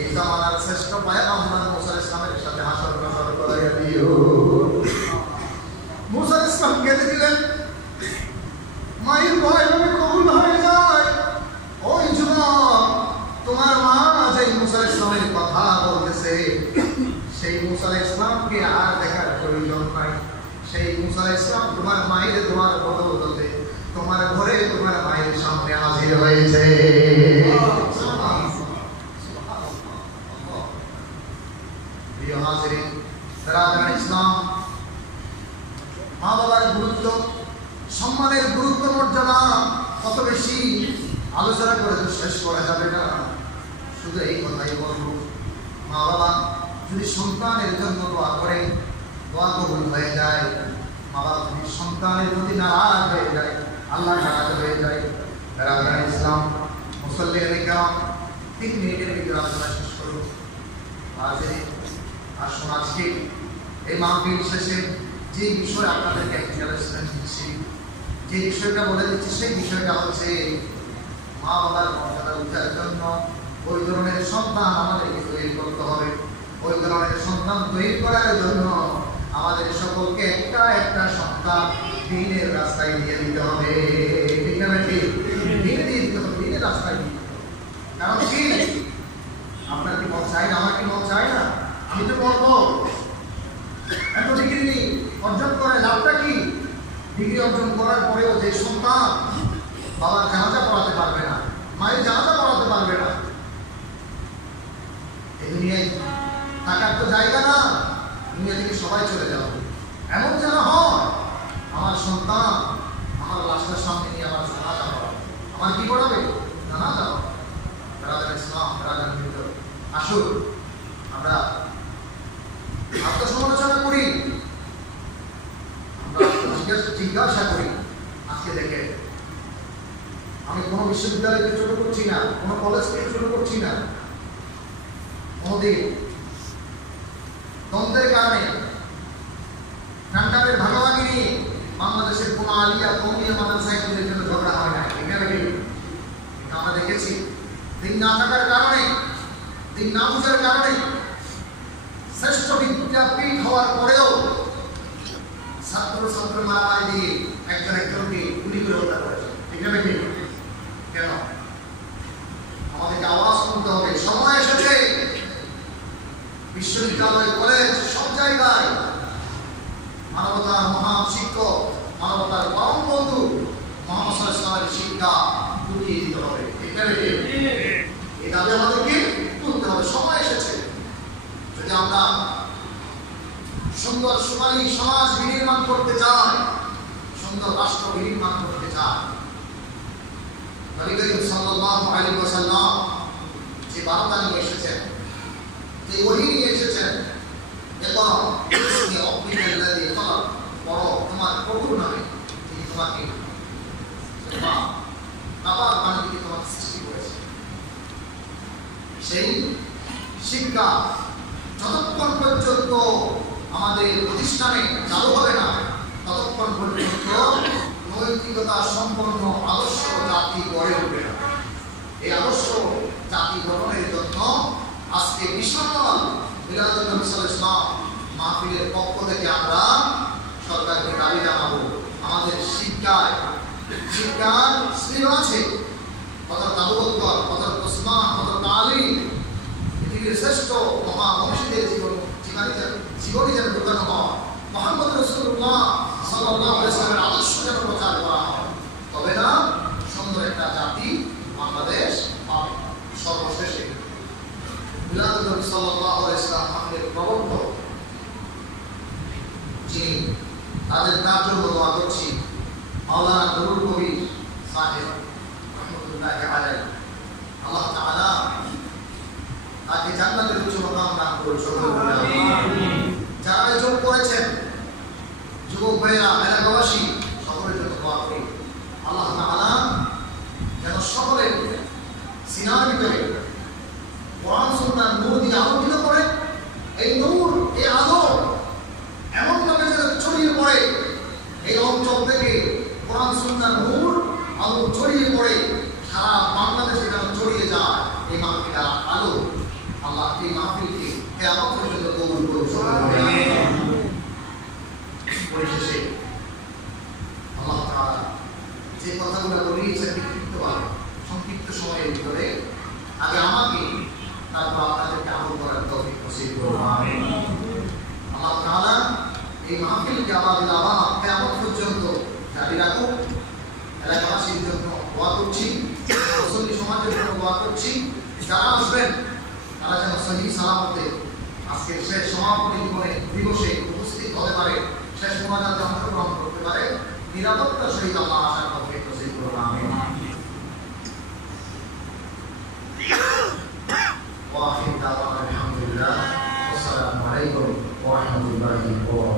এই জামানার শ্রেষ্ঠ পয়গম্বর মুসা ইসলামের সাথে হাসর নাসর করাইয়া দিও। মুসা ইসলাম কেঁদে দিলেন। মায়ের ভয় ভাবে কবুল হয়ে যায়। ওই যুবক, তোমার মা যে মুসা ইসলামের কথা বলতেছে, সেই মুসা ইসলামকে আর দেখার প্রয়োজন নাই। সেই মুসা ইসলাম তোমার মায়ের দোয়ার বদৌলতে তোমার ঘরে তোমার মায়ের সামনে হাজির হয়েছে। প্রিয় হাজিরিন, রাজার ইসলাম, মা বাবার গুরুত্ব, সম্মানের গুরুত্ব, মর্যাদা কত বেশি আলোচনা করে তো শেষ করা যাবে না। শুধু এই কথাই বলবো, মা বাবা যদি সন্তানের জন্য দোয়া করে, দোয়া কবুল হয়ে যায়। মা বাবা যদি সন্তানের প্রতি নারাজ হয়ে যায়, আল্লাহ নারাজ হয়ে যায়। রাজার ইসলাম, মুসল্লিয়ানে কেরাম, 3 মিনিটের ভিতরে আলোচনা শেষ করবো। আসুন আজকে এই মাহফিল শেষে যে বিষয় আপনাদেরকে এক্সপ্লেনেশন দিচ্ছি, যে বিষয়টা বলে দিচ্ছি, সেই বিষয়টা হচ্ছে মা বাবার মর্যাদা উঠার জন্য ওই ধরনের সন্তান আমাদেরকে তৈরি করতে হবে। ওই ধরনের সন্তান তৈরি করার জন্য আমাদের সকলকে একটা একটা সন্তান দিনের রাস্তায় দিয়ে দিতে হবে। ঠিক না নাকি? দিনে দিয়ে দিতে হবে, দিনের রাস্তায় দিতে হবে। কারণ কি, আপনার কি মন চাই না? আমার কি মন চাই না? আমি তো বলবো, এত ডিগ্রি অর্জন করে লাভটা কি? ডিগ্রি অর্জন করার পরেও যে সন্তান বাবার জানাজা পড়াতে পারবে না, মায়ের জানাজা পড়াতে পারবে না, এই দুনিয়ায় থাকার তো জায়গা না, দুনিয়া থেকে সবাই চলে যাবে। এমন যেন হয় আমার সন্তান আমার লাশটার সামনে নিয়ে আমার জানাজা পড়াবে। আমার কি পড়াবে? জানাজা পড়াবে। রাজার ইসলাম, রাজার ভিতর আসুন আমরা আত্মসমালোচনা করি, আমরা জিজ্ঞাসা করি। আজকে দেখে আমি কোনো বিশ্ববিদ্যালয়কে ছোট করছি না, কোনো কলেজকে ছোট করছি না। কোনোদিন দ্বন্দ্বের কারণে, ঠান্ডারের ভাগাভাগি নিয়ে বাংলাদেশের কোনো আলিয়া কমিয়া মাদ্রাসায় জন্য ঝগড়া হয় না। এখানে আমরা দেখেছি দিন না থাকার কারণে, দিন না বুঝার কারণে শ্রেষ্ঠ বিদ্যাপীঠ হওয়ার পরেও ছাত্র ছাত্র মারামারি দিয়ে একজন একজনকে গুলি করে হত্যা করেছে। এখানে কি কেন? আমাদেরকে আওয়াজ তুলতে হবে। সময় এসেছে বিশ্ববিদ্যালয়, কলেজ, সব জায়গায় মানবতার মহান শিক্ষক, মানবতার পরম বন্ধু মুহাম্মদ সাল্লাল্লাহু আলাইহি ওয়াসাল্লামের শিক্ষা বুঝিয়ে দিতে হবে। এখানে এই দাবি আমাদেরকে তুলতে হবে। সময় এসেছে। যদি আমরা সুন্দর সোনালী সমাজ বিনির্মাণ করতে চাই, সুন্দর রাষ্ট্র বিনির্মাণ করতে চাই, নবী করিম সাল্লাল্লাহু আলাইহি ওয়াসাল্লাম যে বার্তা নিয়ে এসেছেন, যে ওহী নিয়ে এসেছেন, ইকরা বিসমি রাব্বিকাল্লাযী খালাক, পড়ো তোমার প্রভুর নামে যিনি তোমাকে নাপাক পানি থেকে তোমাকে সৃষ্টি করেছে। সেই শিক্ষা যতক্ষণ পর্যন্ত আমাদের প্রতিষ্ঠানে চালু হবে না, ততক্ষণ পর্যন্ত নৈতিকতা সম্পন্ন আদর্শ জাতি গড়ে উঠবে না। এই আদর্শ জাতি গঠনের জন্য আজকে বিশাল মিলাদুন নবী সাল্লাল্লাহু আলাইহি ওয়াসাল্লাম মাহফিলের পক্ষ থেকে আমরা সরকারকে দাবি জানাবো, আমাদের শিক্ষার স্ত্রীর আছে, কত তাবুক, কত ওসমান, কত তালিম, মিলাদুন নবী সাল্লাল্লাহু আলাইহি ওয়াসাল্লামের প্রবর্তক যিনি তাদের কার্য দোয়া করছি মাওলানা নুরুল কবির সাহেব রহমতুল্লাহি আলাইহি, আল্লাহ তাআলা তাকে জান্নাতের উচ্চ মাকাম দান করুন। যারা যোগ করেছেন যুবক ভাইয়েরা, এলাকাবাসী সকলের জন্য দোয়া করি আল্লাহ তাআলা যেন সকলের সিনার ভিতরে কোরআন সুন্নাহর নূর দিয়ে আলোকিত করে, এই নূর, এই আলো এমন ভাবে যেন ছড়িয়ে পড়ে এই অঞ্চল থেকে, কোরআন সুন্নাহর নূর আলো ছড়িয়ে পড়ে সারা বাংলাদেশে যেন ছড়িয়ে যায় এই মাহফিলের আলো। আল্লাহ এই মাহফিলকে কিয়ামত পর্যন্ত কবুল করুন। পরিশেষে আল্লাহ তাআলা যে কথাগুলো বলিয়েছেন সংক্ষিপ্ত সময়ের ভিতরে আগে আমাকে, তারপর আপনাদেরকে আমল করার তৌফিক নসিব করুন। আমিন। আল্লাহ তাআলা এই মাহফিলকে আমাদের আবার কিয়ামত পর্যন্ত জারি রাখুন। এলাকাবাসীর জন্য দোয়া করছি, মুসলিম সমাজের জন্য দোয়া করছি, যারা আসবেন তারা যেন সহি সালামতে আজকের শেষ সমাপনী দিবসে উপস্থিত হতে পারে, শেষ মোনাজাতে অংশগ্রহণ করতে পারে, নিরাপত্তার সহিত আল্লাহ আশার তৌফিক নসিব করুন। আমিন। ওয়া আখির দাওয়ানা আলহামদুলিল্লাহ ওয়া আসসালামু আলাইকুম ওয়া রাহমাতুল্লাহি ওয়া বারাকাতুহু।